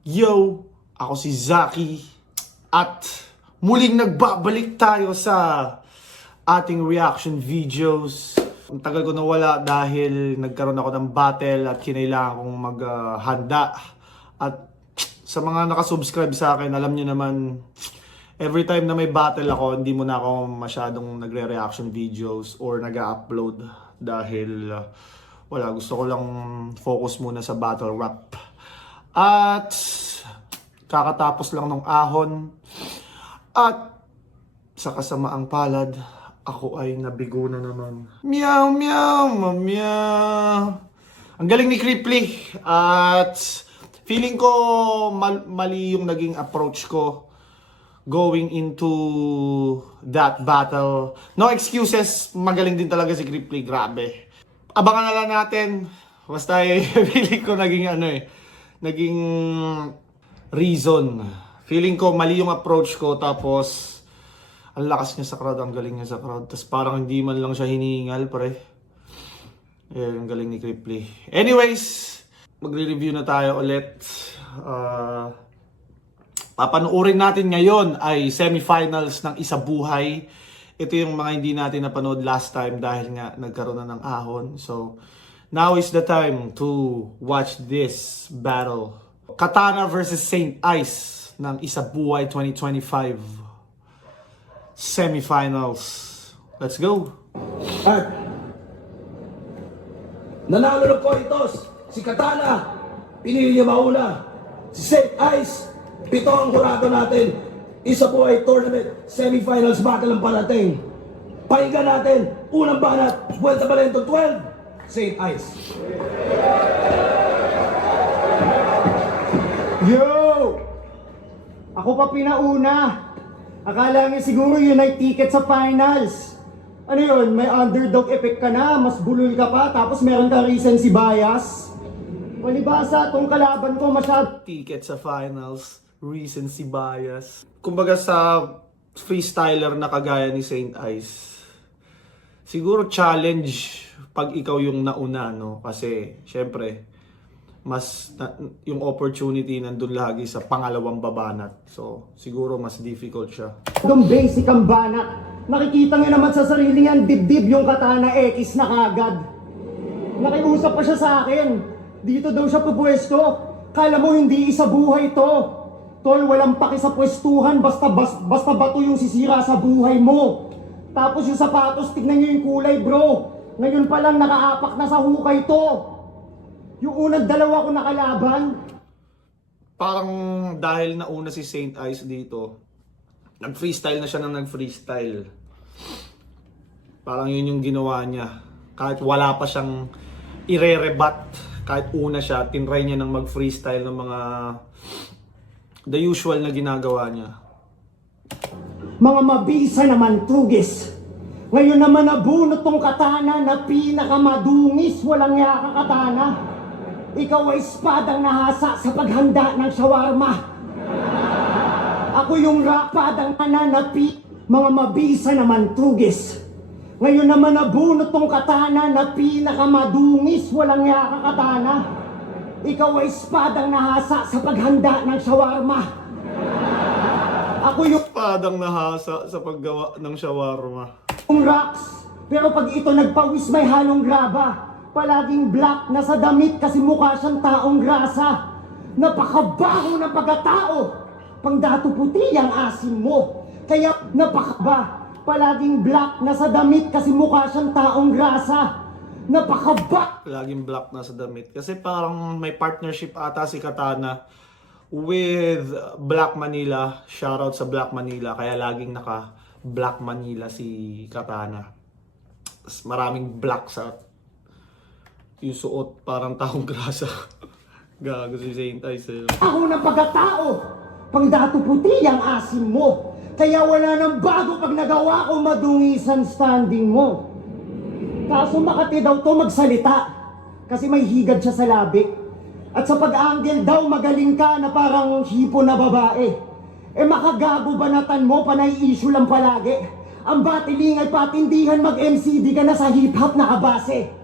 Yo! Ako si Zaki at muling nagbabalik tayo sa ating reaction videos. Ang tagal ko nawala dahil nagkaroon ako ng battle at kinailangan kong maghanda. At sa mga nakasubscribe sa akin, alam nyo naman, every time na may battle ako, hindi mo na ako masyadong nagre-reaction videos or nag-upload dahil wala, gusto ko lang focus muna sa battle rap. At kakatapos lang ng ahon at sa kasamaang palad, ako ay nabigo na naman. Meow, meow, meow. Ang galing ni Cripply at feeling ko mali yung naging approach ko going into that battle. No excuses, magaling din talaga si Cripply, grabe. Abangan na lang natin. Basta feeling ko naging reason. Feeling ko mali yung approach ko, tapos ang lakas niya sa crowd, ang galing niya sa crowd. Tapos parang hindi man lang siya hiningal, pre. Ang galing ni Cripply. Anyways, magre-review na tayo ulit. Papanoorin natin ngayon ay semifinals ng Isa Buhay. Ito yung mga hindi natin napanood last time dahil nga nagkaroon na ng ahon. So, now is the time to watch this battle. Katana versus Saint Ice ng Isa Buhay 2025 semifinals. Let's go! At nanalo ng Coitos, si Katana, pinili niya mauna. Si Saint Ice, 7 ang kurado natin. Isa Buhay Tournament, semifinals battle ang parating. Pakinggan natin, unang banat, Vuelta Valento 12, Saint Ice. Yo! Ako pa pinauna. Akala niya siguro yun ay ticket sa finals. Ano yun, may underdog effect ka na, mas bulol ka pa, tapos meron kang recency bias. Malibasa, tong kalaban ko masyad. Ticket sa finals, recency bias. Kumbaga sa freestyler na kagaya ni Saint Ice, siguro challenge pag ikaw yung nauna, no? Kasi syempre yung opportunity nandun lagi sa pangalawang babanat. So siguro mas difficult siya. Itong basic ang banat. Nakikita niya naman sa sarili niyan, dibdib yung Katana X na kagad. Nakiusap pa siya sa akin. Dito daw siya pupwesto. Kala mo hindi Isa Buhay to. Tol, walang paki sa pwestuhan, basta bato yung sisira sa buhay mo. Tapos yung sapatos, tignan nyo yung kulay, bro. Ngayon pa lang nakaapak na sa hukay to. Yung unang dalawa ko nakalaban. Parang dahil nauna si Saint Ice dito, nag-freestyle na siya ng nag-freestyle. Parang yun yung ginawa niya. Kahit wala pa siyang ire-rebat, kahit una siya, tinry niya ng mag-freestyle ng mga the usual na ginagawa niya. Mga mabisa naman tugis. Ngayon naman nabunot tong Katana na pinakamadungis, walang yaka Katana. Ikaw ay espadang nahasa sa paghanda ng shawarma. Ako yung rapadang nananapi. Mga mabisa naman tugis. Ngayon naman nabunot tong Katana na pinakamadungis, walang yaka Katana. Ikaw ay espadang nahasa sa paghanda ng shawarma. Ako yung Padang nahasa sa paggawa ng shawarma. rocks, pero pag ito nagpawis may halong graba. Palaging black na sa damit kasi mukha siyang taong grasa. Napakabaho ng pagkatao. Pangdato puti ang asim mo. Kaya napakaba. Palaging black na sa damit kasi mukha siyang taong grasa. Napakaba. Laging black na sa damit. Kasi parang may partnership ata si Katana with Black Manila. Shoutout sa Black Manila. Kaya laging naka Black Manila si Katana. Maraming black sa yung suot, parang taong grasa. Gago si Saint Ice. Ako ng pagkatao. Pangdato puti ang asim mo. Kaya wala nang bago pag nagawa ko madungisan standing mo. Kaso Makati daw to magsalita. Kasi may higad siya sa labi. At sa pag-angle daw magaling ka na parang hipo na babae. Makagago banatan mo, panay issue lang palagi. Ang batiling ay patindihan mag-MCD ka na sa hip-hop na kabase.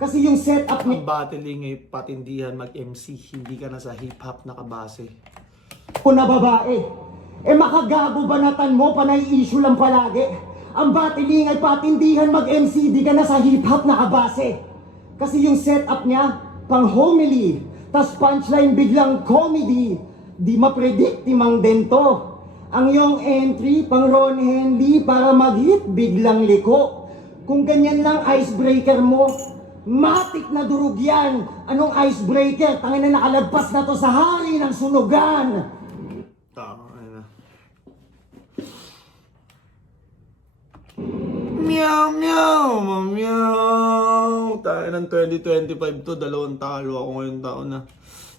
Kasi yung setup Ang battling ay patindihan mag-MC, hindi ka na sa hip-hop nakabase. ko na babae. Makagago banatan mo, panay issue lang palagi. Ang battling ay patindihan mag-MC, di ka na sa hip-hop nakabase. Kasi yung setup niya, pang homily, tas punchline biglang comedy. Di mapredict, timang dento. Ang yung entry, pang Ron Henley, para mag-hit, biglang liko. Kung ganyan lang icebreaker mo, matik na durug yan. Anong icebreaker? Tangina na nakalagpas na to sa hari ng sunugan. Tama, ayun na. Meow, meow, meow. Tayo ng 2025 to, 2 talo ako ngayong taon na.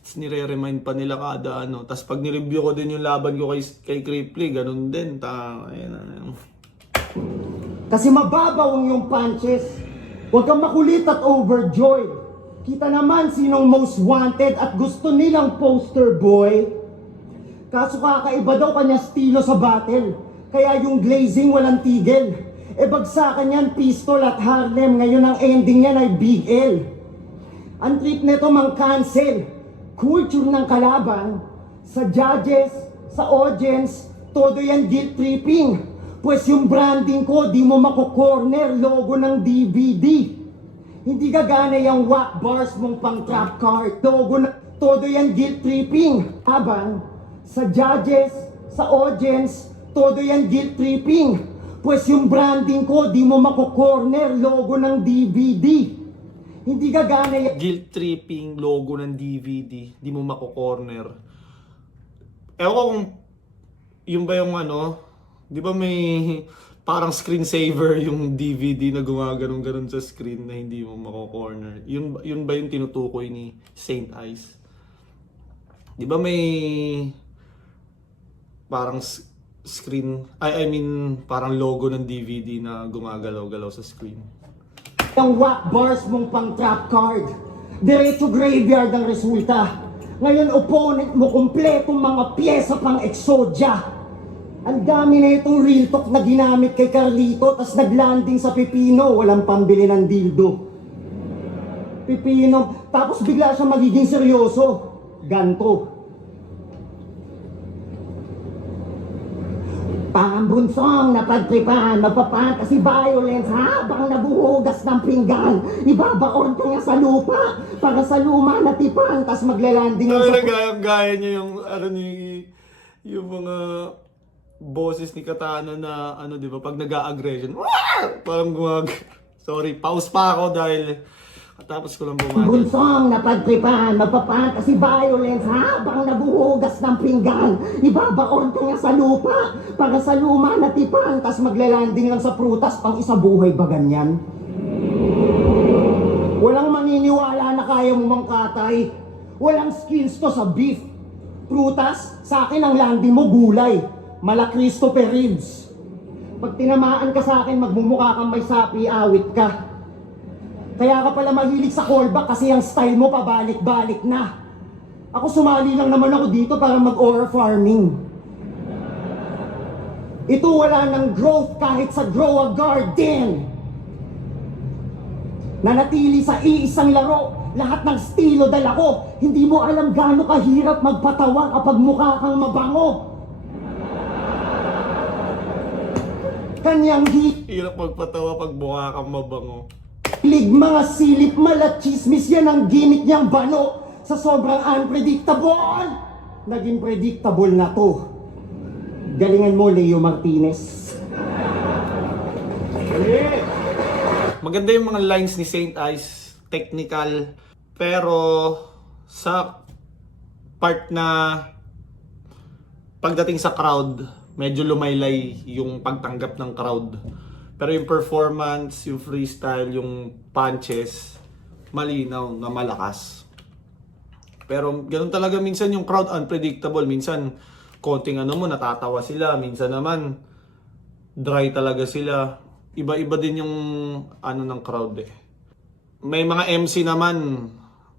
Tapos nire-remind pa nila kada ano. Tapos pag nireview ko din yung laban ko kay Cripply, ganun din. Ayun na. Kasi mababaw yung punches. Huwag kang makulit at overjoyed. Kita naman sinong most wanted at gusto nilang poster boy. Kaso kakaiba daw kanya estilo sa battle. Kaya yung glazing walang tigil. Bagsakan yan pistol at Harlem. Ngayon ang ending niyan ay Big L. Ang trip nito mang cancel. Culture ng kalaban. Sa judges, sa audience, todo yan guilt tripping. Pues yung branding ko, di mo mako-corner, logo ng DVD. Hindi gagana yung whack bars mong pang trap card. Logo na, todo yan guilt tripping. Habang, sa judges, sa audience, todo yan guilt tripping. Pues yung branding ko, di mo mako-corner, logo ng DVD. Hindi gagana yung... Guilt tripping, logo ng DVD, di mo mako-corner. Ewan ko kung yung ba yung ano, di ba may parang screensaver yung DVD na gumaganon-ganon sa screen na hindi mo mako-corner. Yun ba yung tinutukoy ni Saint Ice? Di ba may parang screen, I mean parang logo ng DVD na gumagalaw-galaw sa screen? Yung whack bars mong pang trap card. Diretso graveyard ang resulta. Ngayon opponent mo kumpletong mga pyesa pang Exodia. Ang dami na itong real talk na ginamit kay Carlito tas naglanding sa Pipino, walang pambili ng dildo. Pipino, tapos bigla siya magiging seryoso. Ganto. Pambunsong napagtripan, magpapantasy violence habang nabuhugas ng pinggan. Ibabaon ko niya sa lupa para sa luma na tipan, tas maglalanding Ano sa... nagaya niya yung ano ni yung mga boses ni Katana na ano, 'di ba, pag nag-a-aggression. Parang sorry, pause pa ako dahil tapos ko lang bumagal. Bunsong napagtripan, magpapantasy violence habang nabuhugas ng pinggan. Ibabaon ko niya sa lupa para sa luma na tipan, tas maglalanding lang sa prutas, pang isa buhay ba ganyan? Walang maniniwala na kaya mo mangkatay. Walang skills to sa beef. Prutas, sa akin ang landing mo gulay. Mala Christopher Reeves. Pag tinamaan ka sa akin, magmumukha kang may sapi, awit ka. Kaya ka pala mahilig sa callback kasi ang style mo pabalik-balik na. Ako sumali lang naman ako dito para mag-aura farming. Ito wala ng growth kahit sa grow a garden. Nanatili sa iisang laro, lahat ng estilo dala ko. Hindi mo alam gaano kahirap magpatawa kapag mukha kang mabango. Kanyang Hirap magpatawa pag mukha kang mabango. hilig mga silip malat chismis, yan ang gimmick niyang bano. Sa sobrang unpredictable, naging predictable na to. Galingan mo, Leo Martinez. Maganda yung mga lines ni Saint Ice, technical, pero sa part na pagdating sa crowd, medyo lumaylay yung pagtanggap ng crowd. Pero yung performance, yung freestyle, yung punches, malinaw na malakas. Pero ganun talaga minsan yung crowd, unpredictable. Minsan, konting ano mo, natatawa sila. Minsan naman, dry talaga sila. Iba-iba din yung ano ng crowd eh. May mga MC naman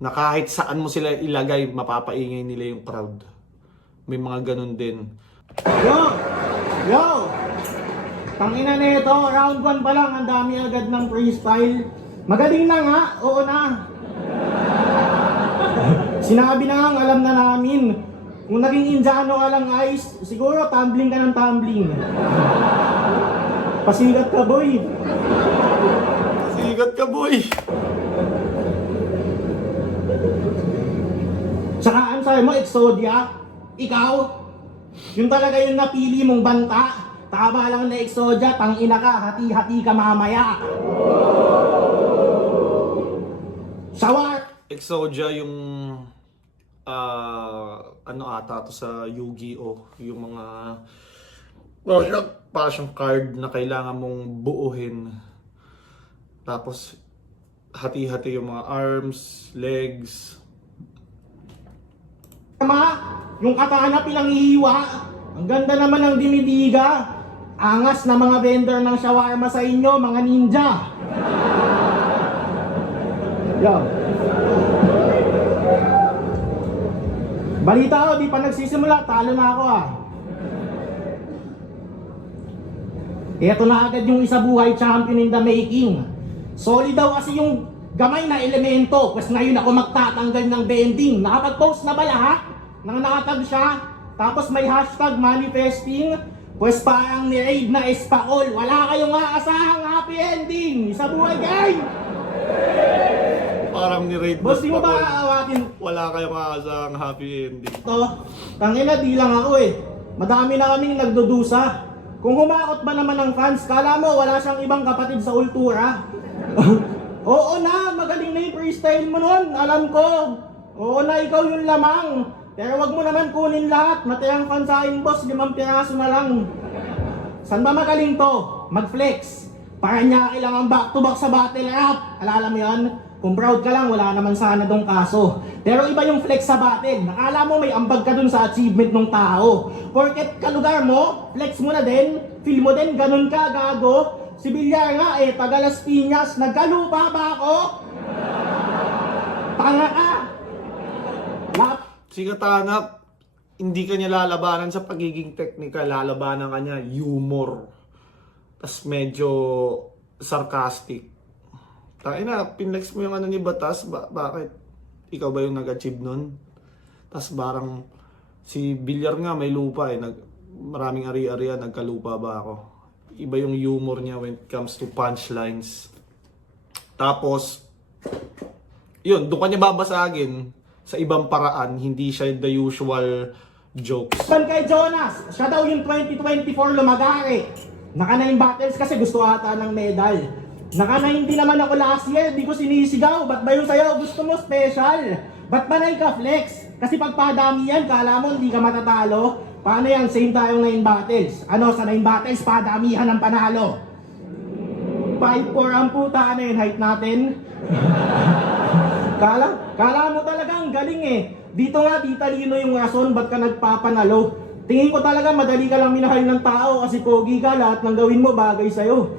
na kahit saan mo sila ilagay, mapapaingay nila yung crowd. May mga ganun din. Yo! Tangina nito, round 1 pa lang, ang dami agad ng freestyle. Magaling na nga, oo na. Sinabi na nga, alam na namin. Kung naging Indiano ka lang, Ice, siguro tumbling ka ng tumbling. Pasigat ka, boy. Sigat ka, boy! Tsaka ang sabi mo, Exodia, ikaw, yung talaga yung napili mong banta. Tama lang na Exodia, tangina ka, hati-hati ka mamaya. Shawar! Exodia yung ano ata to sa Yu-Gi-Oh, yung mga para siyang card na kailangan mong buuhin, tapos hati-hati yung mga arms, legs. Tama, yung katana pinanghihiwa, ang ganda naman ng dinidiga. Angas na mga vendor ng shawarma sa inyo, mga ninja. Yo. Balita ko, di pa nagsisimula, talo na ako ah. Ito na agad yung isa buhay champion in the making. Solid daw kasi yung gamay na elemento, pues ngayon ako magtatanggal ng bending. Nakapag-post na ba lahat? Nang nakatag siya, tapos may hashtag manifesting, pues parang ni-raid na espakol. Wala kayong aasahang happy ending sa buhay game! Parang ni-raid Boss, di mo pa ba ko. aawatin Wala kayong makakasang happy ending. to? Tangina, di lang ako eh. Madami na kaming nagdudusa. Kung humakot ba naman ng fans, kala mo wala siyang ibang kapatid sa ultura. Oo na, magaling na yung freestyle mo nun, alam ko. Oo na, ikaw yung lamang. Pero wag mo naman kunin lahat, matirang fan sa akin boss, 5 piraso na lang. San ba magaling to? Mag-flex. Para niya kailangan back to back sa battle rap. Alala mo yun? Kung proud ka lang, wala naman sana dong kaso. Pero iba yung flex sa battle. Nakala mo may ambag ka dun sa achievement ng tao. Porket kalugar mo, flex mo na din, feel mo din, ganun ka, gago. Si Villar nga eh, taga Las Piñas, nagkalupa ba ako? Tanga ka! Lap. Si Katana, hindi ka niya lalabanan sa pagiging technical, lalabanan ka niya humor. Tas medyo sarcastic. Tayo na, pinlex mo yung ano ni Batas, bakit? Ikaw ba yung nag-achieve nun? Tas barang si Villar nga may lupa eh, maraming ari-arian, nagkalupa ba ako? Iba yung humor niya when it comes to punchlines. Tapos, yun, doon ka niya babasagin sa ibang paraan, hindi siya the usual jokes. Pan kay Jonas, siya daw yung 2024 lumagari. Naka 9 battles kasi gusto ata ng medal. Naka 9 din naman ako last year, di ko sinisigaw. Ba't ba yung sayo gusto mo special? Ba't ba ka-flex? Kasi pag padami yan, kala mo hindi ka matatalo. Paano yan? Same tayong 9 battles. Ano, sa 9 battles, padamihan ang panalo. 5'4 ang puta, ano yun, height natin? Kala mo talagang galing eh. Dito nga, di talino yung rason, ba't ka nagpapanalo? Tingin ko talaga madali ka lang minahal ng tao kasi pogi ka, lahat ng gawin mo bagay sa'yo.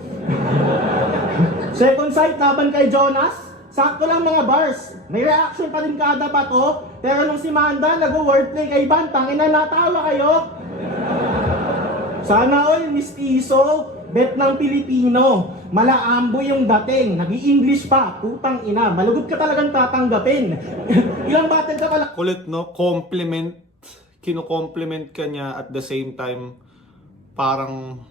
Second sight, laban kay Jonas. Sakto lang mga bars. May reaction pa din kada bato. Pero nung si Manda nag-wordplay kay Van, tangina natawa kayo. Sana all mistiso, bet ng Pilipino. Malaambo yung dating, nag-i-English pa, putang ina. Malugod ka talagang tatanggapin. Ilang battle ka pala? Kulit, no? Compliment. Kino-compliment ka niya at the same time, parang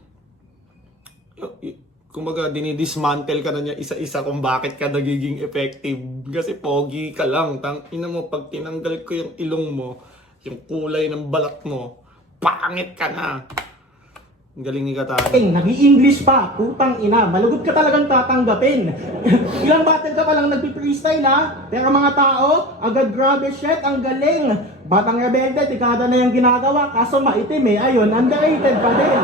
kumbaga dinidismantle ka na niya isa-isa kung bakit ka nagiging effective. Kasi pogi ka lang. Ina mo, pag tinanggal ko yung ilong mo, yung kulay ng balat mo, pangit ka na. Ang galing ni Katana. Nag-i-English pa, putang ina. Malugod ka talagang tatanggapin. Ilang battle ka palang nagpi-freestyle ha? Pero mga tao, agad grabe shit, ang galing. Batang rebelde, dekada na yung ginagawa, kaso maitim eh. Ayun, underrated pa din.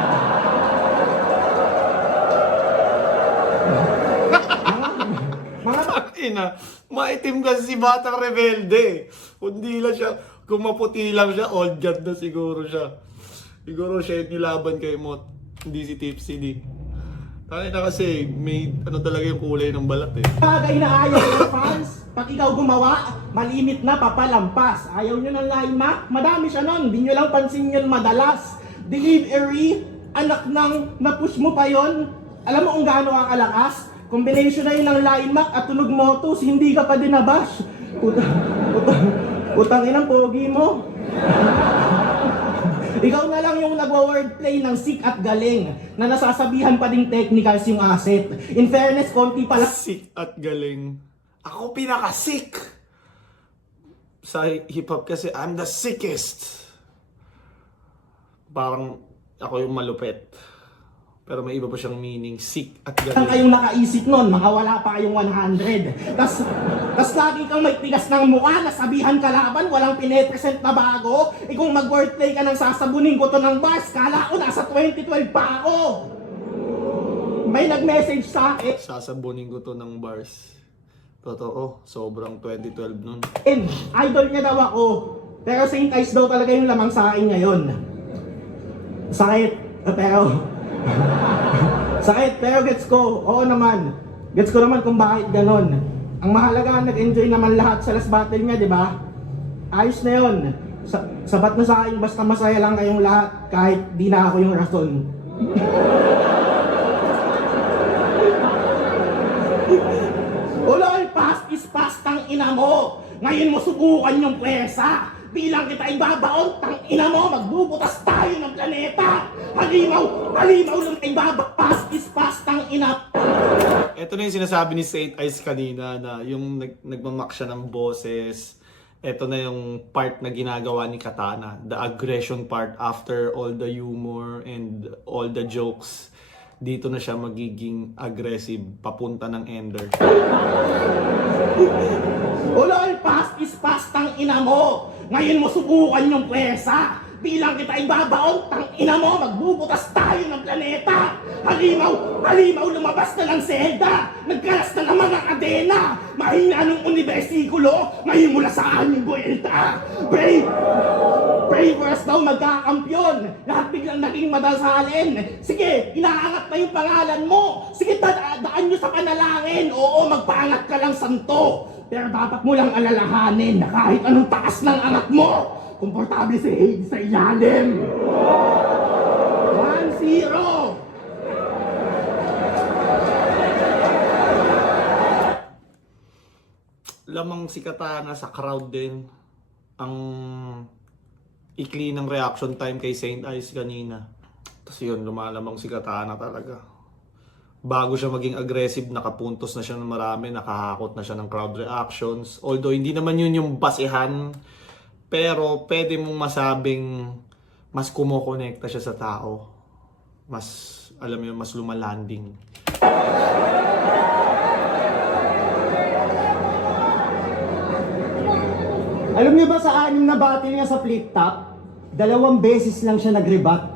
Ina, maitim kasi si Batang Rebelde. Kundi lang siya, kung maputi lang siya, old god na siguro siya. Siguro siya yung nilaban kay Mot, hindi si Tipsy D. Tayo na kasi, may ano talaga yung kulay ng balat eh. Bagay na ayaw ng fans, pag ikaw gumawa, malimit na papalampas. Ayaw nyo ng lima, madami siya nun, di nyo lang pansin yun madalas. Delivery, anak ng napush mo pa yon. Alam mo kung gaano ang kalakas? Combination na yun ng Limac at tunog motos, hindi ka pa din nabash. Utang inang pogi mo. Ikaw na lang yung nagwa-wordplay ng sick at galing na nasasabihan pa ding technicals yung asset. In fairness, konti pala. Sick at galing. Ako pinaka-sick. Sa hip-hop kasi, I'm the sickest. Parang ako yung malupet. Pero may iba pa siyang meaning, sick at Saan galing. kayong nakaisip nun? Mga wala pa kayong 100. Tas lagi kang may tigas ng mukha, nasabihan ka laban, walang pinepresent na bago. Kung mag-wordplay ka ng sasabunin ko to ng bars, kala ko nasa 2012 pa ako. May nag-message sa akin. Sasabunin ko to ng bars. Totoo, sobrang 2012 nun. Idol niya daw ako. Pero Saint Ice daw talaga yung lamang sa akin ngayon. Sakit. Sakit, pero gets ko. Oo naman. Gets ko naman kung bakit ganon. Ang mahalaga, nag-enjoy naman lahat sa last battle niya, di ba? Ayos na yun. Sabat na sa akin, basta masaya lang kayong lahat kahit di na ako yung rason. Ulol, past is past, tang ina mo. Ngayon mo subukan yung pwersa. Bilang kita ibabaon, tang ina mo, magbubutas tayo ng planeta. Halimaw lang ibabaon, past is past, tang ina. Ito na yung sinasabi ni Saint Ice kanina na yung nagmamak siya ng boses. Ito na yung part na ginagawa ni Katana. The aggression part after all the humor and all the jokes. Dito na siya magiging aggressive papunta ng ender. Ulol, past is past, tang ina mo. Ngayon mo subukan yung pwersa. Bilang kita ibabaon, tang ina mo, magbubutas tayo ng planeta. Halimaw lumabas na ng selda. Nagkalas na naman ang kadena. Mahina ng unibersikulo, mahimula sa aming buwelta. Pray for us daw magkakampyon. Lahat biglang naging madasalin. Sige, inaangat na yung pangalan mo. Sige, daan nyo sa panalangin. Oo, magpaangat ka lang santo. Pero dapat mo lang alalahanin na kahit anong taas ng angat mo, komportable si Hades sa ilalim. 1-0. Lamang si Katana sa crowd din. Ang ikli ng reaction time kay Saint Ice kanina. Tapos yun, lumalamang si Katana talaga. Bago siya maging aggressive, nakapuntos na siya ng marami, nakahakot na siya ng crowd reactions. Although hindi naman yun yung basihan, pero pwede mong masabing mas kumokonekta siya sa tao. Mas, alam mo yun, mas lumalanding. Alam niyo ba sa 6 na battle niya sa flip top, 2 beses lang siya nag-rebut.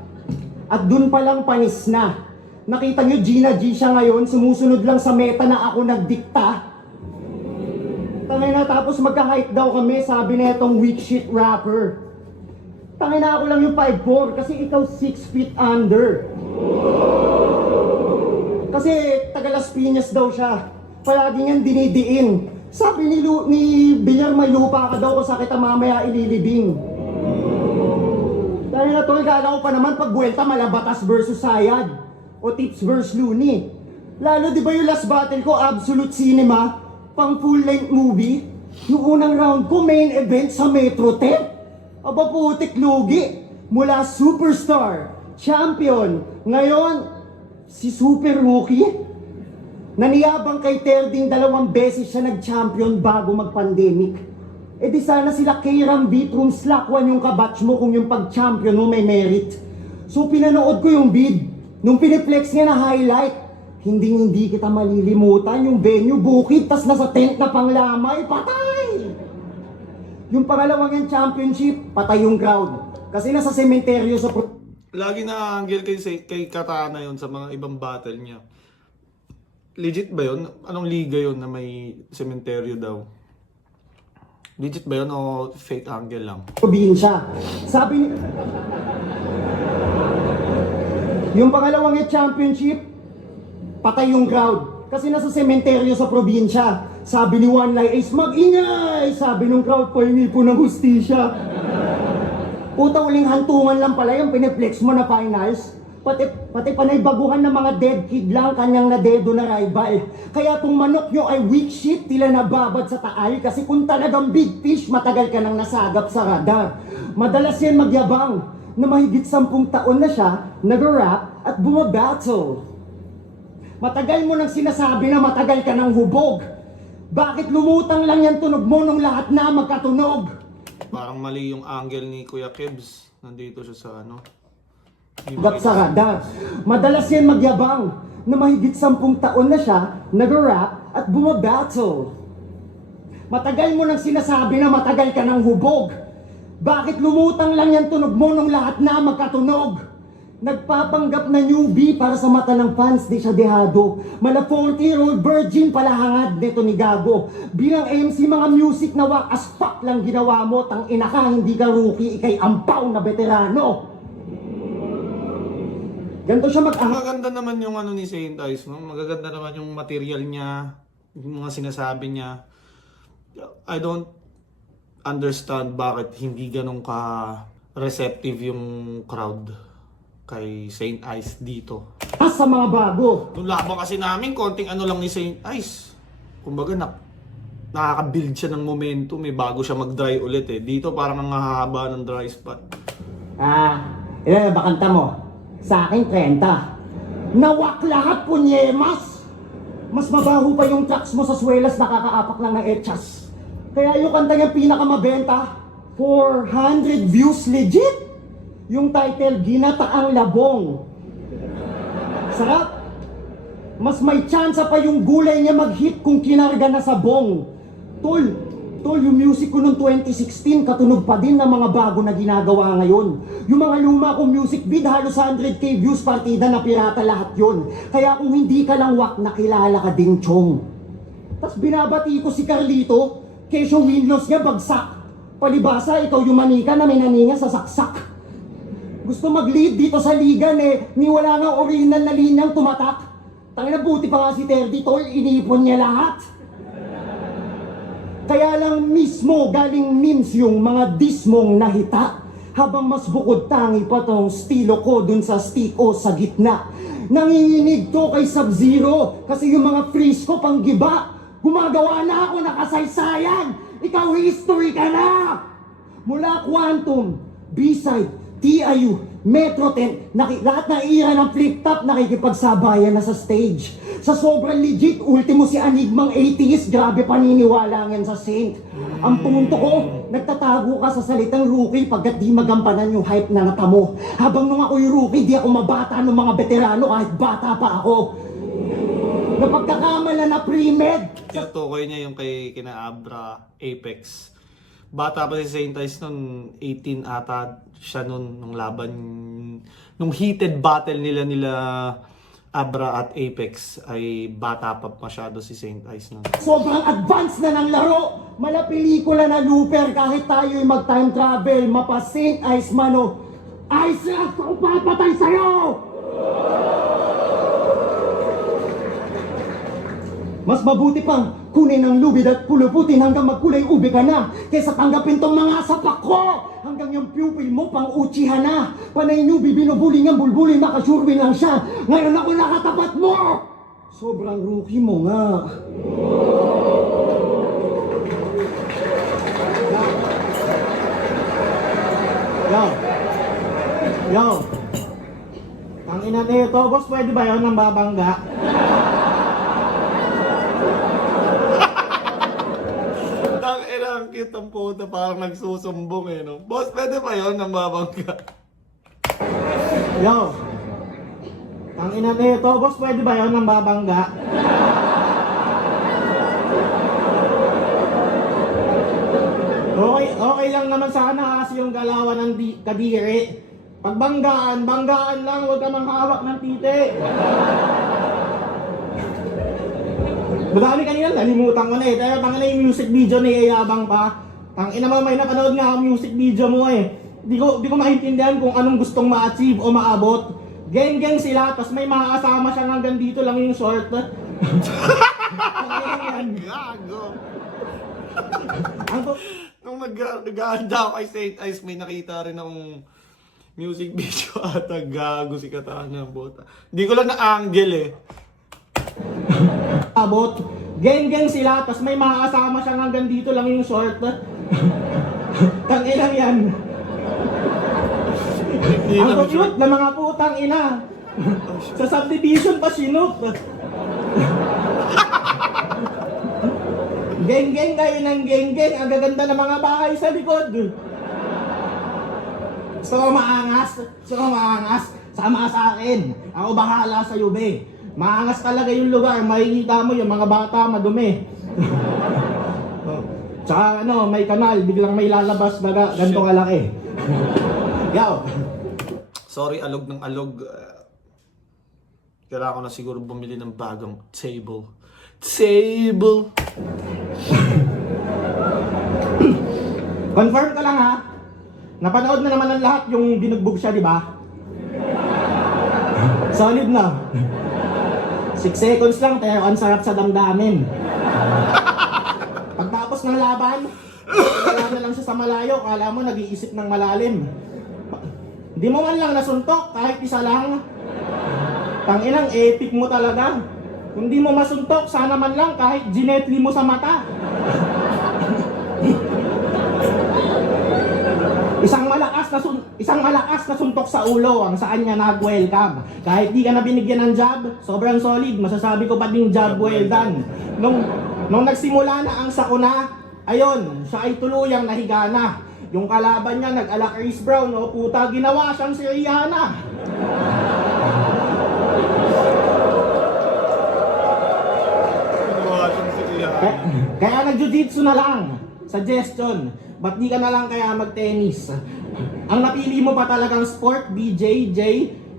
At dun palang panis na. Nakita niyo Gina G siya ngayon, sumusunod lang sa meta na ako nagdikta. Tangina, tapos magka-hype daw kami, sabi na itong weak shit rapper. Tangina, ako lang yung 5'4", kasi ikaw 6 feet under. Kasi taga Las Piñas daw siya. Palagi niyang dinidiin. Sabi ni Villar, may lupa ka daw kung sa kita mamaya ililibing. Dahil na tol, kala ko pa naman pag buwelta Malabatas versus Sayad o Tips versus Looney. Lalo di ba yung last battle ko, Absolute Cinema, pang full-length movie? Yung unang round ko, main event sa Metro 10. Aba putik lugi. Mula superstar, champion, ngayon, si super rookie. Naniyabang kay Terding 2 beses siya nag-champion bago mag-pandemic. E di sana sila Kairam Beatroom Slakwan yung kabatch mo kung yung pag-champion mo may merit. So pinanood ko yung bid. Nung piniflex niya na highlight, hindi kita malilimutan yung venue bukid tas nasa tent na panglamay, patay! Yung pangalawang yung championship, patay yung crowd. Kasi nasa sementeryo sa... Lagi na angle kay Katana yun sa mga ibang battle niya. Legit ba yun? Anong liga yun na may sementeryo daw? Legit ba yun o fake angle lang? Probinsya. Sabi ni... Yung pangalawang championship, patay yung crowd. Kasi nasa sementeryo sa probinsya. Sabi ni One Lie Ace, mag-ingay! Sabi nung crowd, pahingi po ng hustisya. Puta, uling hantungan lang pala yung piniflex mo na finals. Pati panay baguhan ng mga dead kid lang kanyang nadedo na rival. Kaya kung manok nyo ay weak shit, tila nababad sa taal. Kasi kung talagang big fish, matagal ka nang nasagap sa radar. Madalas yan magyabang na mahigit 10 taon na siya nag-rap at bumabattle. Matagal mo nang sinasabi na matagal ka nang hubog. Bakit lumutang lang yan tunog mo nung lahat na magkatunog? Parang mali yung angle ni Kuya Kebs. Nandito siya sa ano. Gap sa radar. Madalas yan magyabang na mahigit 10 taon na siya nag-rap at bumabattle. Matagal mo nang sinasabi na matagal ka nang hubog. Bakit lumutang lang yan tunog mo nung lahat na magkatunog? Nagpapanggap na newbie para sa mata ng fans, di siya dehado. Mala 40-year-old virgin pala hangad nito ni Gago. Bilang MC mga music na wak as fuck lang ginawa mo. Tang ina ka, hindi ka rookie, ikay ampaw na veterano. Ganito siya Maganda naman yung ano ni Saint Ice, no? Magaganda naman yung material niya, yung mga sinasabi niya. I don't understand bakit hindi ganun ka receptive yung crowd kay Saint Ice dito. sa mga bago. Nung laban kasi namin, konting ano lang ni Saint Ice. Kumbaga nakaka-build siya ng momentum, may bago siya mag-dry ulit eh. Dito parang ang hahaba ng dry spot. Ilan ba kanta mo? Sa akin 30. Nawak lahat punyemas! Mas mabaho pa yung tracks mo sa swelas, nakakaapak lang ng etchas. Kaya yung kanta niyang pinakamabenta, 400 views legit! Yung title, Ginataang Labong. Sarap! Mas may tsansa pa yung gulay niya mag-hit kung kinarga na sa bong. Tol, yung music ko noong 2016, katunog pa din ng mga bago na ginagawa ngayon. Yung mga luma kong music vid, halos 100k views partida na pirata lahat yon. Kaya kung hindi ka lang wak, nakilala ka din chong. Tapos binabati ko si Carlito, kesyo winloss niya bagsak. Palibasa, ikaw yung manika na may naninga sa saksak. Gusto mag-lead dito sa ligan ni wala nga original na linyang tumatak. Tangina, buti pa nga si Terdy, tol, inipon niya lahat. Kaya lang mismo galing memes yung mga dismong nahita. Habang mas bukod tangi pa tong stilo ko dun sa stick o sa gitna. Nanginginig to kay Sub-Zero kasi yung mga freeze ko pang giba. Gumagawa na ako nakasaysayan. Ikaw history ka na! Mula Quantum, B-side, TIU, Metro 10, lahat na ira ng flip-top nakikipagsabayan na sa stage. Sa sobrang legit, ultimo si Anigmang atheist, grabe paniniwala ngyan sa Saint. Ang punto ko, nagtatago ka sa salitang rookie pagkat di magampanan yung hype na natamo. Habang nung ako'y rookie, di ako mabata ng mga veterano kahit bata pa ako. Napagkakamala na pre-med. Tinutukoy niya yung kay kina Abra, Apex. Bata pa si Saint Ice nun, 18 ata siya nun, nung laban, nung heated battle nila Abra at Apex, ay bata pa masyado si Saint Ice nun. Sobrang advanced na ng laro. Mala pelikula na looper kahit tayo'y mag-time travel. Mapa Saint Ice mano. Ice lang ang papatay sa'yo! Mas mabuti pang kunin ang lubid at puluputin hanggang magkulay ube ka na kaysa tanggapin tong mga sapak ko hanggang yung pupil mo pang uchihan na. Panay newbie binubuling ang bulbulin, makasurwin lang siya. Ngayon ako nakatapat mo! Sobrang rookie mo nga. Yo! Ang ina nito, boss, pwede ba yun ng babangga? Ang cute ang puta, parang nagsusumbong eh, no? Boss, pwede pa yun ng babangga? Yo! Ang ina nito, boss, pwede ba yun ng babangga? Okay lang naman sana kasi yung galawan ng kadiri. Pag banggaan lang, huwag ka manghawak ng titi. Madami kanina, nalimutan ko na eh. Kaya tangina yung music video na iyayabang pa. Tangina mo, may napanood nga ang music video mo eh. Di ko maintindihan kung anong gustong ma-achieve o maabot. Geng-geng sila, tapos may mga kasama siya hanggang dito lang yung short. Gago! Nung nag-aanda ako kay Saint Ice, may nakita rin akong Music video ata, gago si Katana, bota. Hindi ko lang na-angle eh. Abot. Geng-geng sila, tapos may mga kasama siya hanggang dito lang yung short. Tang-ilang yan. Hindi Ang lang cute na mga putang ina. Sa subdivision pa sinuk. Geng-geng kayo ng geng-geng. Ang gaganda ng mga bahay sa likod. Gusto ko maangas. Gusto ko maangas. Sama sa akin. Ako bahala sa be. Maangas talaga yung lugar. Makikita mo yung mga bata madumi. Tsaka ano, may kanal. Biglang may lalabas na ganito kalaki. Yaw. Sorry, alog ng alog. Kailangan ko na siguro bumili ng bagong table. Table! Confirm ko lang ha. Napanood na naman ng lahat yung binugbog siya, di ba? Solid na. 6 seconds lang, pero ang sarap sa damdamin. Pagtapos ng laban, wala na lang siya sa malayo. Kala mo nag-iisip ng malalim. Di mo man lang nasuntok, kahit isa lang. Tanginang epic mo talaga. Kung di mo masuntok, sana man lang kahit ginetli mo sa mata. Isang malakas na suntok sa ulo ang saan niya nag-welcome. Kahit di ka na binigyan ng job, sobrang solid. Masasabi ko pa ding job well done. Nung nagsimula na ang sakuna, ayun, siya ay tuluyang nahigana. Yung kalaban niya nag-ala Chris Brown, o puta, ginawa siyang si Rihanna. Kaya nag-jiu-jitsu na lang. Suggestion, ba't di ka na lang kaya mag-tennis? Ang napili mo pa talagang sport, BJJ,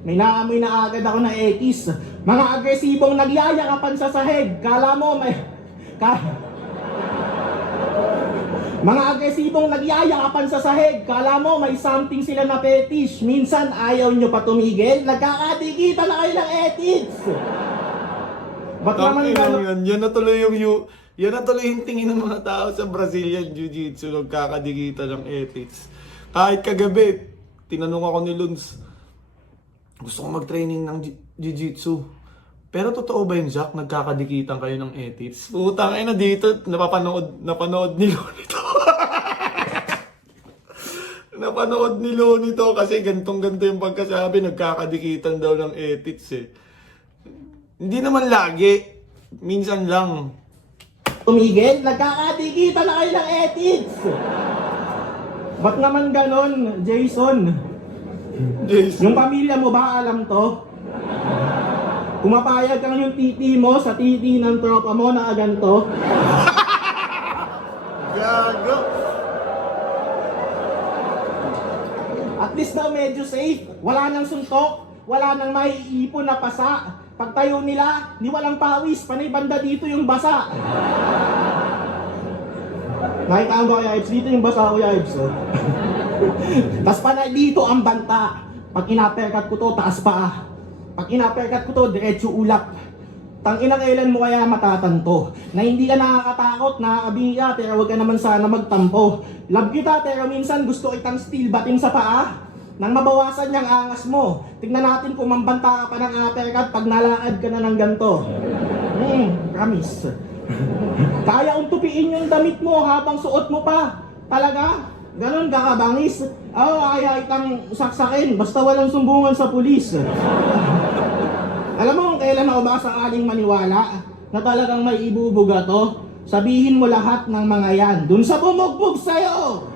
may naamoy na agad ako na X. Mga agresibong nagyayakapan sa sahig, kala mo may... Mga agresibong nagyayakapan sa sahig, kala mo may something sila na fetish. Minsan ayaw nyo pa tumigil, nagkakatikita na kayo ng ethics. Ba't naman gano'n? Yan na tuloy yung tingin ng mga tao sa Brazilian Jiu-Jitsu, nagkakadikita ng ethics. Kahit kagabi, tinanong ako ni Luns, gusto ko mag-training ng Jiu-Jitsu. Pero totoo ba yun, Jack? Nagkakadikitan kayo ng ethics? Putang ina dito, napanood ni Lonito. Napanood ni Lonito kasi gantong-ganto yung pagkasabi, nagkakadikitan daw ng ethics eh. Hindi naman lagi, minsan lang. Tumigil, nagkakatikita na kayo ng ethics. Ba't naman ganon, Jason? Yung pamilya mo ba alam to? Kumapayag kang yung titi mo sa titi ng tropa mo na ganto? Gago! At least daw medyo safe. Wala nang suntok, wala nang maiipon na pasa. Pagtayo nila, ni walang pawis, panay banda dito yung basa. Nakita mo ba, Ives? Dito yung basa ko, Ives. Tas panay dito ang banta. Pag inaperkat ko to, taas pa. Pag inaperkat ko to, diretso ulap. Tangina, kailan mo kaya matatanto? Na hindi ka nakakatakot, nakakabingi ka, pero huwag ka naman sana magtampo. Love kita, pero minsan gusto kitang steel batin sa paa. Nang mabawasan niyang angas mo, tignan natin kung mambanta ka pa ng uppercut pag nalakad ka na ng ganto. Promise. Kaya untupiin yung damit mo habang suot mo pa. Talaga? Ganon ka kabangis? Kaya itang saksakin, basta walang sumbungan sa pulis. Alam mo kung kailan ako ba sakaling maniwala na talagang may ibubuga to? Sabihin mo lahat ng mga yan dun sa bumugbog sa'yo!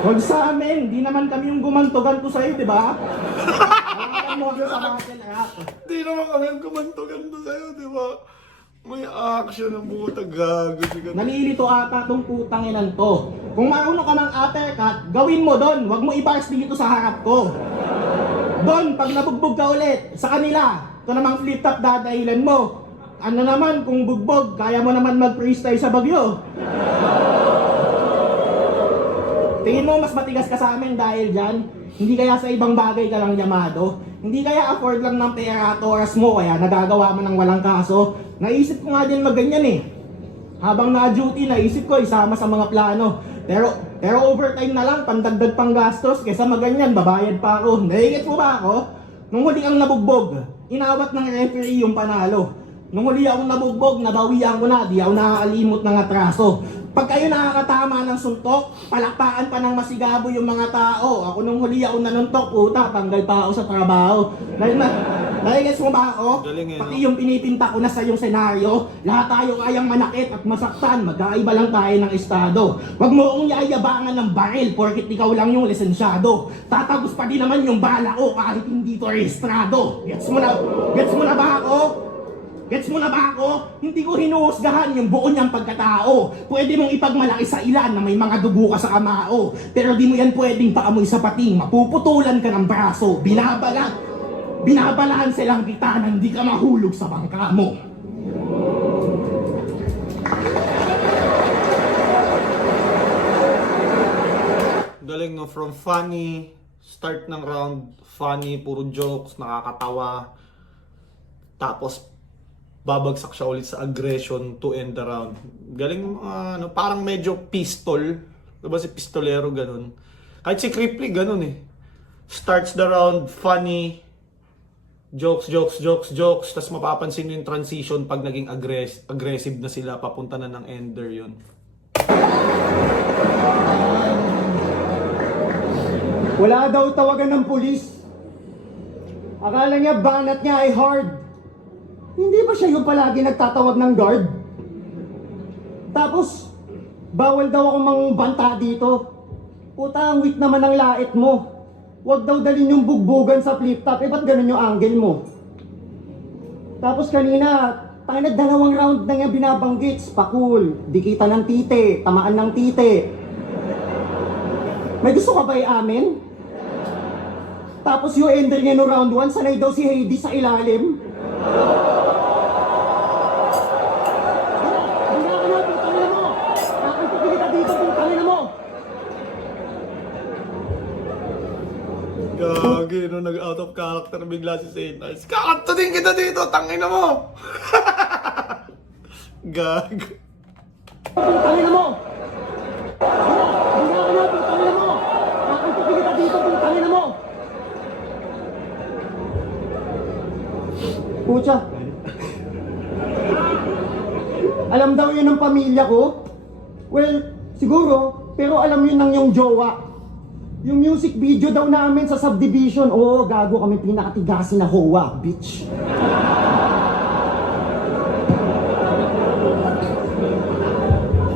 Huwag sa amin, di naman kami yung gumanto-ganto sa'yo, di ba? Alam mo sa battle rap. Di naman kami ang kumanto-ganto sa'yo, di ba? May action ng puta, gago si Katana. Nalilito ata tong putang inan to. Kung marunong ka ng uppercut, gawin mo doon. Huwag mo i-bars dito sa harap ko. Doon, pag nabugbog ka ulit, sa kanila, ito namang flip-top dadahilan mo. Ano naman, kung bugbog, kaya mo naman mag-freestyle sa bagyo. Tingin mo mas matigas ka sa amin dahil dyan? Hindi kaya sa ibang bagay ka lang yamado? Hindi kaya afford lang ng pera at oras mo kaya nagagawa mo ng walang kaso? Naisip ko nga din magganyan eh. Habang na-duty, naisip ko isama sa mga plano. Pero overtime na lang, pandagdag pang gastos, kesa maganyan, babayad pa ako. Naigit mo ba ako? Nung huli ang nabugbog, inawat ng referee yung panalo. Nung huli akong nabugbog, nabawian ko na, di ako nakakalimot ng atraso. Pag kayo nakakatama ng suntok, palakpakan pa ng masigabo yung mga tao. Ako nung huli ako nanuntok, puta, tanggal pa ako sa trabaho. Nahigits mo ba ako? Galing eh, Pati no? yung pinipinta ko na sa yung senaryo, lahat tayo kayang manakit at masaktan, magkaiba lang tayo ng estado. Huwag mo akong yayabangan ng baril porkit ikaw lang yung lisensyado. Tatagos pa din naman yung bala ko kahit hindi to rehistrado. Gets mo na ba ako? Gets mo na ba ako? Hindi ko hinuhusgahan yung buo niyang pagkatao. Pwede mong ipagmalaki sa ilan na may mga dugo ka sa kamao. Pero di mo yan pwedeng paamoy sa pating. Mapuputulan ka ng braso. Binabalaan silang kita nang di ka mahulog sa bangka mo. Galing, no? From funny, start ng round, funny, puro jokes, nakakatawa. Tapos, babagsak siya ulit sa aggression to end the round. Galing, ano, parang medyo pistol. Diba si pistolero, ganun. Kahit si Cripply, ganun eh. Starts the round, funny, jokes. Tapos mapapansin nyo yung transition pag naging aggressive na sila, papunta na ng ender yun. Wala daw tawagan ng pulis. Akala niya banat niya ay hard. Hindi ba siya yung palagi nagtatawag ng guard? Tapos, bawal daw akong mangbanta dito. Puta, ang weak naman ang lait mo. Huwag daw dalhin yung bugbugan sa flip top. Ba't ganun yung angle mo? Tapos kanina, tayo na 2 round na nga binabanggit. Pakul, dikitan ng tite, tamaan ng tite. May gusto ka ba i-amin? Tapos yung ender niya no round 1, sanay daw si Heidi sa ilalim. Gagi, no, nag-out of character bigla si St. Ice. Kakanto din kita dito, tangina mo! Gag. Tangina mo! Tangina mo! Kakantukin kita dito, tangina mo! Pucha. Alam daw yun ng pamilya ko? Well, siguro, pero alam yun ng yung jowa. Yung music video daw namin sa subdivision, oo, gago kami pinakatigasin na hoa, bitch.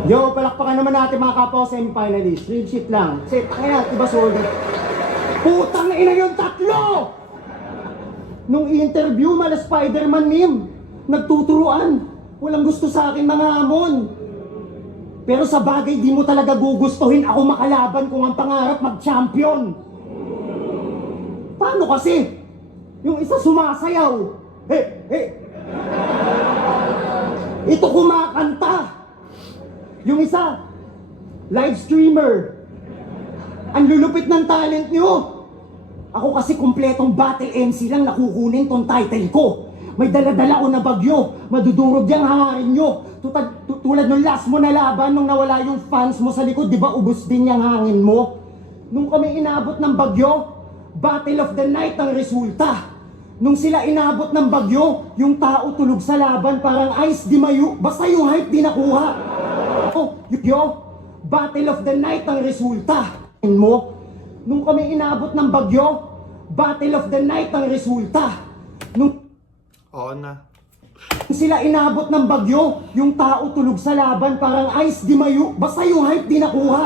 Yo, palakpakan naman natin mga kapwa semi-finalists. Real shit lang. Kasi, kaya, diba solid? Putang na ina yung tatlo! Nung i-interview, mala Spider-Man meme. Nagtuturuan. Walang gusto sa akin mga amon. Pero sa bagay, di mo talaga gugustuhin ako makalaban kung ang pangarap mag-champion. Paano kasi? Yung isa sumasayaw. Ito kumakanta. Yung isa, live streamer. Ang lulupit ng talent nyo. Ako kasi kumpletong battle MC lang nakukunin tong title ko. May dala-dala ko na bagyo. Madudurog yung hangarin nyo. Tulad nung last mo na laban, nung nawala yung fans mo sa likod, di ba ubos din yung hangin mo? Nung kami inabot ng bagyo, Battle of the Night ang resulta. Nung sila inabot ng bagyo, yung tao tulog sa laban parang ice di mayu. Basta yung hype di nakuha. Battle of the Night ang resulta. Mo, nung kami inabot ng bagyo, Battle of the Night ang resulta. Nung Oo na. sila inabot ng bagyo, yung tao tulog sa laban parang ice di mayu. Basta yung hype di nakuha.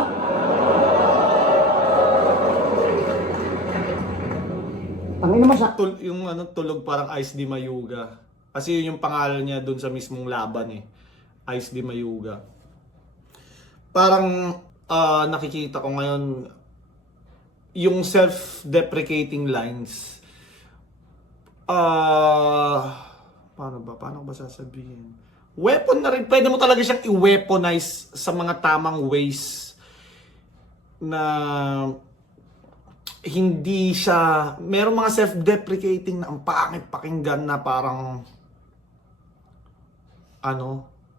Tangin naman siya. Yung ano, tulog parang Ice di Mayuga. Kasi yun yung pangalan niya dun sa mismong laban eh. Ice di Mayuga. Parang nakikita ko ngayon yung self-deprecating lines. Paano ko ba sasabihin? Weapon na rin. Pwede mo talaga siyang i-weaponize sa mga tamang ways na hindi siya, merong mga self-deprecating na ang pangit pakinggan na parang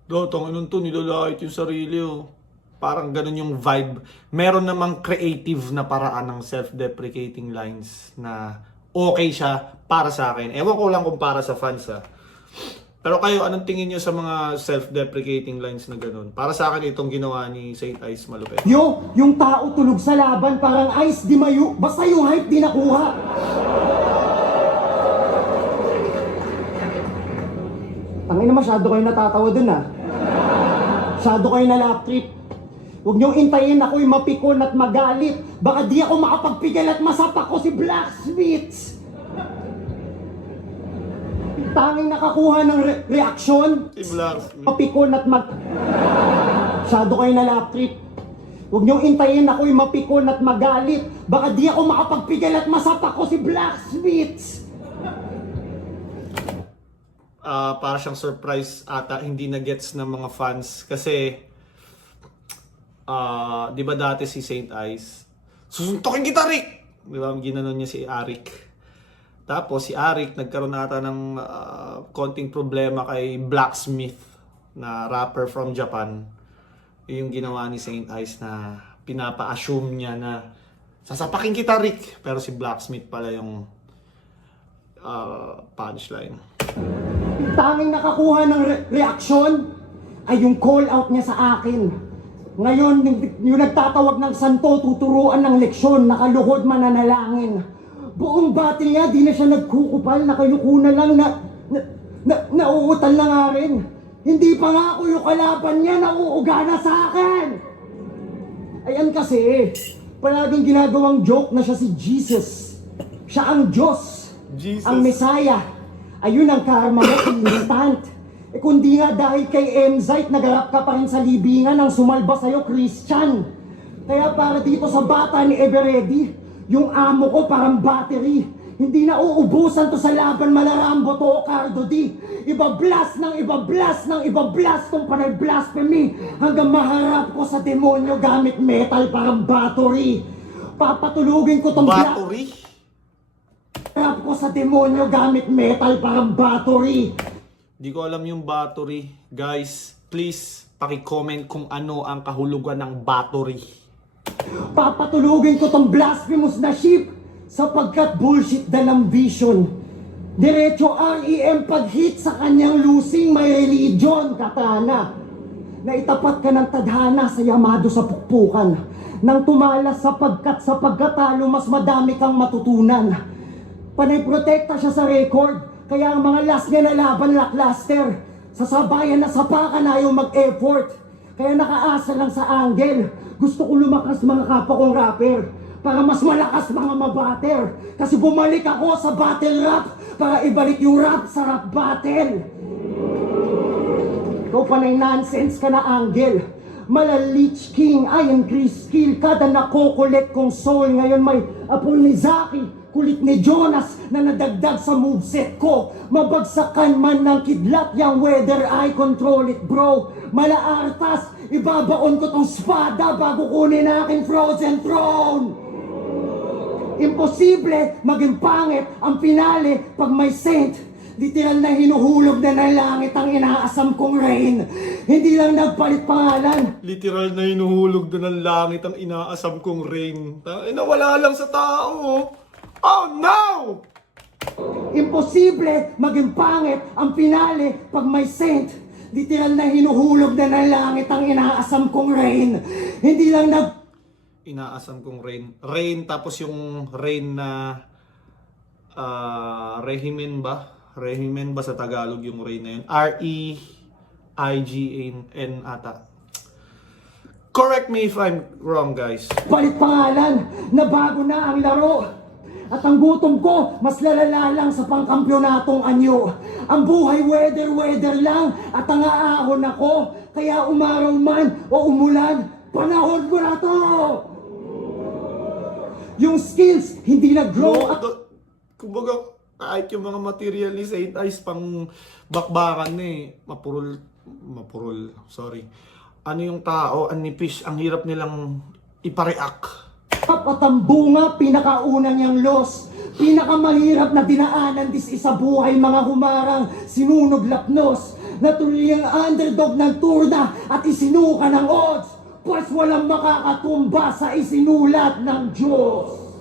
Dotong anong to, nilalait yung sarili oh. Parang ganun yung vibe. Meron namang creative na paraan ng self-deprecating lines na okay siya para sa akin. Ewan ko lang kung para sa fans ah. Pero kayo, anong tingin nyo sa mga self-deprecating lines na ganun? Para sa akin, itong ginawa ni Saint Ice malupit. Yung tao tulog sa laban parang ice di mayo, basta yung hype di nakuha. Tangina, masyado kayo natatawa dun ah. Masyado kayo na lap trip. Huwag niyong intayin ako'y mapikon at magalit. Baka di ako makapagpigil at masapak ko si Blacksmith. Tanging nakakuha ng reaksyon. Si Blacksmith. Mapikon at Masyado kayo na lap trip. Huwag niyong intayin ako'y mapikon at magalit. Baka di ako makapagpigil at masapak ko si Blacksmith. Para siyang surprise ata, hindi na gets ng mga fans. Kasi, di ba dati si Saint Ice, susuntokin kita, Rick! Di ba, ginanon niya si Arik. Tapos si Arik nagkaroon ata ng konting problema kay Blacksmith, na rapper from Japan. Yung ginawa ni Saint Ice na pinapa-assume niya na sasapakin kita, Rick! Pero si Blacksmith pala yung punchline. Tanging nakakuha ng reaksyon ay yung call out niya sa akin. Ngayon, yung nagtatawag ng santo, tuturuan ng leksyon, nakaluhod mananalangin. Buong bati niya, di na siya nagkukupal, nakayuko na lang, nauutal na nga rin. Hindi pa nga ako yung kalaban niya, nauuga na sa akin. Ayan kasi, palaging ginagawang joke na siya si Jesus. Siya ang Diyos, Jesus. ang Messiah. Ayun ang karma mo, militant. Kundi nga dahil kay Emzite, nagarap ka pa rin sa libingan ng sumalba sa'yo, Christian. Kaya para dito sa bata ni Everready, yung amo ko parang battery. Hindi na uubusan to sa laban, Malarambo to o Cardo D. Ibablast ng ibablast tong panay blasphemy hanggang maharap ko sa demonyo gamit metal parang battery. Papatulugin ko tong Battery? harap ko sa demonyo gamit metal parang battery. Di ko alam yung battery. Guys, please, paki-comment kung ano ang kahulugan ng battery. Papatulugin ko tong blasphemous na ship sapagkat bullshit na ng vision. Diretso REM pag-hit sa kanyang losing may religion, katana. Naitapat ka ng tadhana sa Yamado sa pukpukan. Nang tumalas sapagkat sa pagkatalo mas madami kang matutunan. Panay protekta siya sa record, kaya ang mga last niya na laban lackluster. Sa sabayan na sapakan ayaw mag-effort, kaya nakaasa lang sa angle. Gusto ko lumakas mga kapwa kong rapper, para mas malakas mga mabatter. Kasi bumalik ako sa battle rap, para ibalik yung rap sa rap battle. Ikaw panay nonsense ka na angle. Malalich King, Iron Chris Kill, kada nakokolekt kong soul. Ngayon may apol ni Zaki, kulit ni Jonas na nadagdag sa moveset ko. Mabagsakan man ng kidlat yang weather, I control it bro. Malaartas, ibabaon ko tong spada bago kunin aking frozen throne. Imposible maging pangit ang finale pag may saint. Literal na hinuhulog na ng langit ang inaasam kong rain. Hindi lang nagpalit pangalan. Literal na hinuhulog doon ng langit ang inaasam kong rain. Nawala lang sa tao. Oh no! Imposible maging pangit ang finale pag may saint. Literal na hinuhulog na ng langit ang inaasam kong rain. Hindi lang Inaasam kong rain. Rain, tapos yung rain na rehimen ba? Rehimen ba sa Tagalog yung rain na yun? R-E-I-G-N ata. Correct me if I'm wrong, guys. palit pangalan na bago na ang laro. At ang gutom ko, mas lalala lang sa pangkampyonatong anyo. Ang buhay weather lang at ang aahon ako. Kaya umaraw man o umulan, panahon ko na to! Yung skills, hindi nag-grow at Kumbaga, kahit yung mga material ni Saint Ice pang bakbakan na eh. Mapurol, sorry. Ano yung tao, ang nipis, ang hirap nilang ipareact. at ang bunga, pinakauna niyang loss. Pinakamahirap na dinaanan dis isa buhay mga humarang sinunog lapnos. Natuloy ang underdog ng turna at isinuka ng odds. Pues walang makakatumba sa isinulat ng Diyos.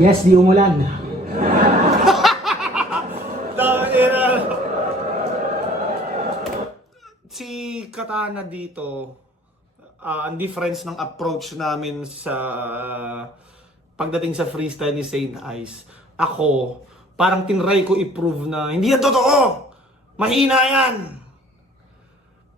Yes, di umulan. Si Katana dito, ang difference ng approach namin sa pagdating sa freestyle ni Saint Ice, ako, parang tinry ko i-prove na hindi yan totoo! Mahina yan!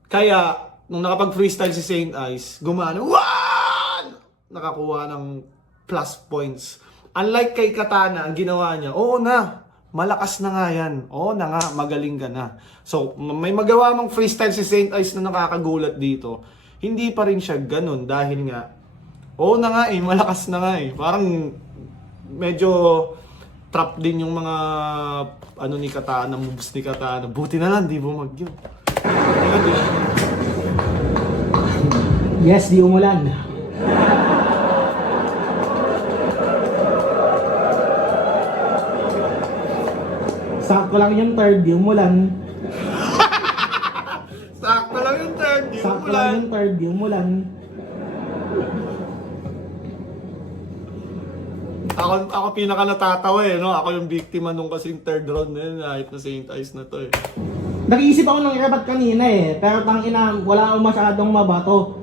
Kaya, nung nakapag-freestyle si Saint Ice, gumana, wow! Nakakuha ng plus points. Unlike kay Katana, ang ginawa niya, oo na, malakas na nga yan. Oo na nga, magaling ka na. So, may magawa mang freestyle si Saint Ice na nakakagulat dito. Hindi pa rin siya ganun dahil nga, oo na nga malakas na nga Parang medyo trap din yung mga ano ni Katana, moves ni Katana. Buti na lang, di bumagyo. Yes, di umulan. Sakto lang yung third, di umulan. Sakto lang yung third, di Sakto lang yung third, di umulan. Ako pinaka natatawa no? Ako yung biktima nung kasing third round na yun, kahit na Saint Ice na to Nag-iisip ako ng irabat kanina pero tangina, wala akong masyadong mabato.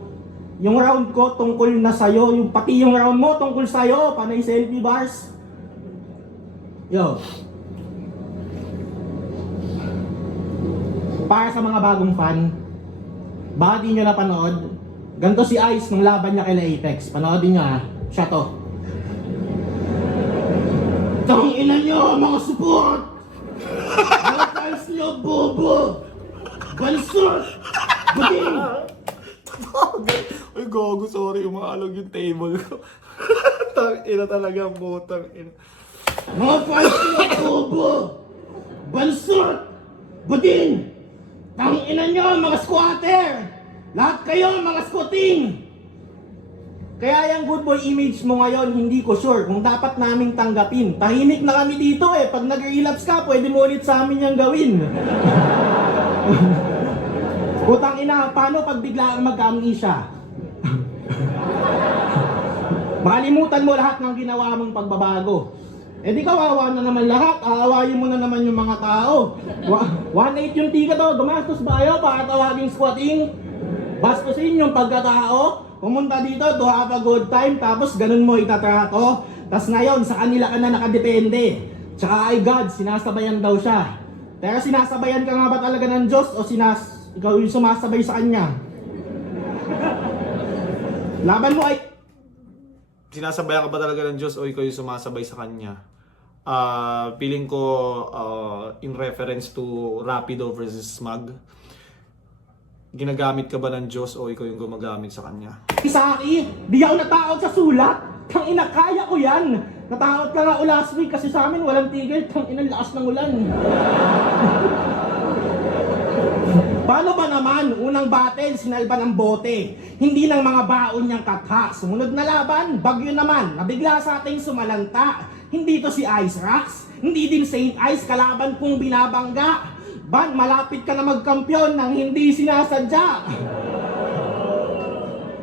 Yung round ko tungkol na sa'yo, pati yung round mo tungkol sa'yo, panay selfie bars. Yo. Para sa mga bagong fan, baka di nyo napanood, ganito si Ice nung laban niya kay Apex. Panoodin nyo siya to. Tangina nyo mga support! Mga fans nyo, bobo! Bansot! Buding! Uy, gogo, sorry, umaalog yung table ko. Ina talaga ang butang ina. Mga fans nyo, bobo! Bansot! Buding! Tangina nyo mga squatter! Lahat kayo mga squatting! Kaya yung good boy image mo ngayon, hindi ko sure kung dapat naming tanggapin. Tahimik na kami dito Pag nag-relapse ka, pwede mo ulit sa amin yung gawin. Putang ina, paano pag bigla kang magka-amnesia? Makalimutan mo lahat ng ginawa mong pagbabago. Di kawawa na naman lahat, aawayin mo na naman yung mga tao. 1.8 yung tiga daw, gumastos ba kayo para tawaging squatting? Bastusin yung pagkatao, pumunta dito to have a good time, tapos ganun mo itatrato. Tapos ngayon, sa kanila ka na nakadepende. Tsaka ay God, sinasabayan daw siya. Pero sinasabayan ka nga ba talaga ng Diyos o ikaw yung sumasabay sa Kanya? Laban mo ay... Sinasabayan ka ba talaga ng Diyos o ikaw yung sumasabay sa Kanya? Feeling ko in reference to Rapido versus Smug. Ginagamit ka ba ng Diyos o ikaw yung gumagamit sa Kanya? Isaki, di ako natakot sa sulat. Tangina, kaya ko yan. Natakot ka nga last week kasi sa amin walang tigil. Tangina, lakas ng ulan. Paano ba naman? Unang battle, sinalba ng bote. Hindi ng mga baon niyang katha. Sumunod na laban, bagyo naman. Nabigla sa ating sumalanta. Hindi to si Ice Rocks. Hindi din Saint Ice, kalaban kong binabangga. Ban, malapit ka na magkampiyon nang hindi sinasadya.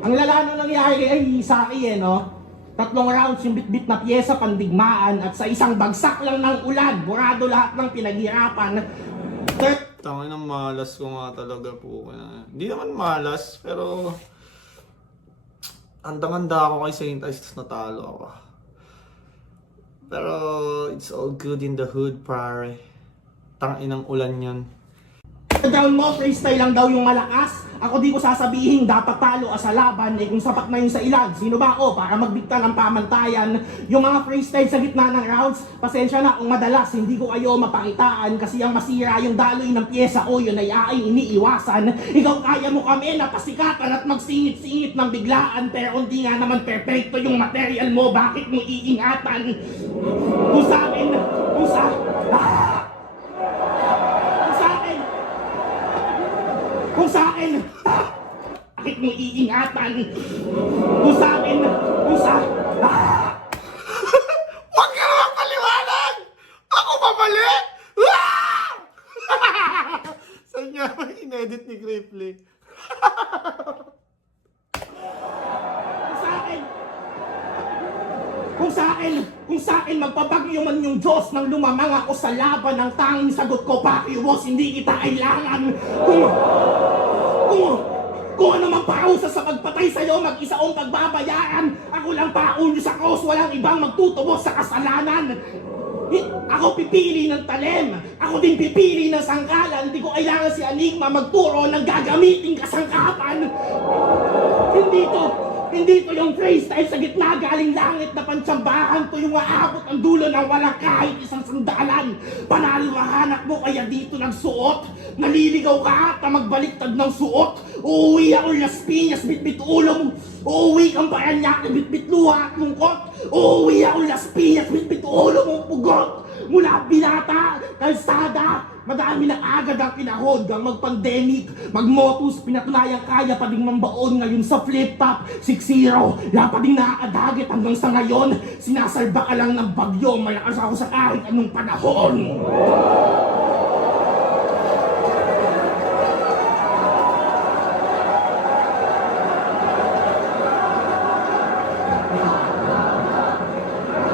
Ang lala nung nangyari ay Isaki no? 3 rounds yung bit-bit na pyesa pandigmaan at sa isang bagsak lang ng ulan, burado lahat ng pinaghirapan. Tangin ng malas ko nga talaga po. Hindi naman malas, pero andang-anda ako kay Saint Ice, tapos natalo ako. Pero it's all good in the hood, pare. Tangin ng ulan yan. Down mo, freestyle lang daw yung malakas. Ako di ko sasabihin dapat talo sa laban kung sapat na yun sa ilan. Sino ba ako para magbigta ng pamantayan? Yung mga freestyle sa gitna ng rounds, pasensya na kung madalas hindi ko kayo mapakitaan kasi ang masira yung daloy ng pyesa ko, yun ay iniiwasan. Ikaw kaya mo kami na pasikatan at magsingit-singit ng biglaan, pero hindi nga naman perfecto yung material mo, bakit mo iingatan? Kung sa akin, bakit mo iingatan? Kung sa akin, Huwag ka naman paliwanag! Ako pa mali! Ah! Saan niya ba in-edit ni Griffly? Kung sa akin magpabagyo man yung Diyos nang lumamang ako sa laban, ang tanging sagot ko, pakiubos, hindi kita kailangan. Kung ano mang pausa sa pagpatay sa'yo, mag-isa kong pagbabayaran. Ako lang paunyo sa cross, walang ibang magtutubos sa kasalanan. Ako pipili ng talim. Ako din pipili ng sangkalan. Hindi ko kailangan si Enigma magturo ng gagamiting kasangkapan. Hindi to yung freestyle sa gitna galing langit na pantsambahan. To yung aabot ang dulo ng walang kahit isang sandalan. Panalo ang hanap mo kaya dito nagsuot. Naliligaw ka at na magbaliktad ng suot. Uuwi ako Las Piñas, bitbit ulo mo. Uuwi kang Parañaque, bitbit luha at lungkot. Uuwi ako Las Piñas, bitbit ulo mong pugot. Mula binata, kalsada, madami na agad ang pinahod ang mag-pandemic. Mag-motus, pinatunayang kaya pa ding mambaon ngayon sa flip-top. 6-0, lapa ding nakakadagat hanggang sa ngayon. Sinasalba ka lang ng bagyo, malakas ako sa kahit anong panahon.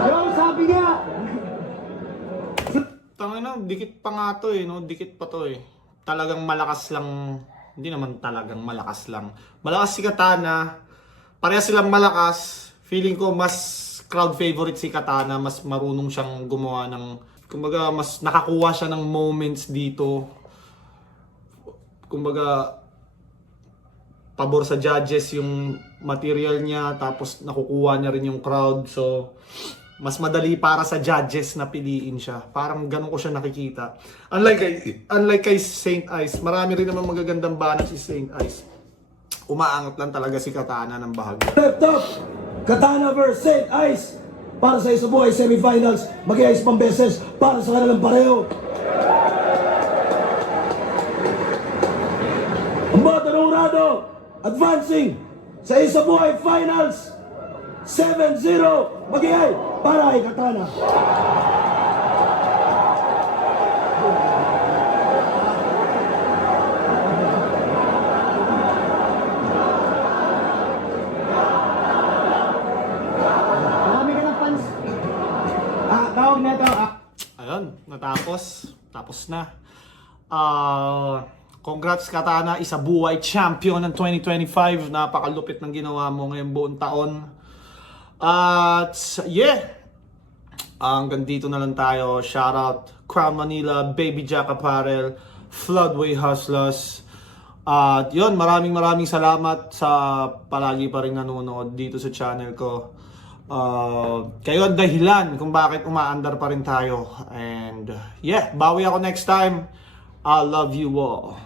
Yung sabi niya, Tangina, dikit pa nga to eh, no? Dikit pa to eh. Talagang malakas lang. Hindi naman talagang malakas lang. Malakas si Katana. Pareha silang malakas. Feeling ko mas crowd favorite si Katana. Mas marunong siyang gumawa ng... Kumbaga, mas nakakuha siya ng moments dito. Kumbaga, pabor sa judges yung material niya. Tapos nakukuha niya rin yung crowd. So... mas madali para sa judges na piliin siya. Parang ganun ko siya nakikita. Unlike kay Saint Ice, marami rin naman magagandang banat si Saint Ice. Umaangat lang talaga si Katana ng bahagyo. Left up, Katana vs. Saint Ice. Para sa isa buhay semifinals, mag-iayos pang beses para sa kanilang pareho. Ang bata ng Urado, advancing sa isa buhay finals. 7-0, mag-iay para kay Katana. marami ka ng fans. Tawag na ito. Ayun, natapos. Tapos na. Congrats Katana, isa buhay champion ng 2025. Napakalupit ng ginawa mo ngayong buong taon. At yeah, hanggang dito na lang tayo. Shoutout Crown Manila, Baby Jack Apparel, Floodway Hustlers. At yun, maraming salamat sa palagi pa rin nanonood dito sa channel ko. Kayo ang dahilan kung bakit umaandar pa rin tayo. And yeah, bawi ako next time. I love you all.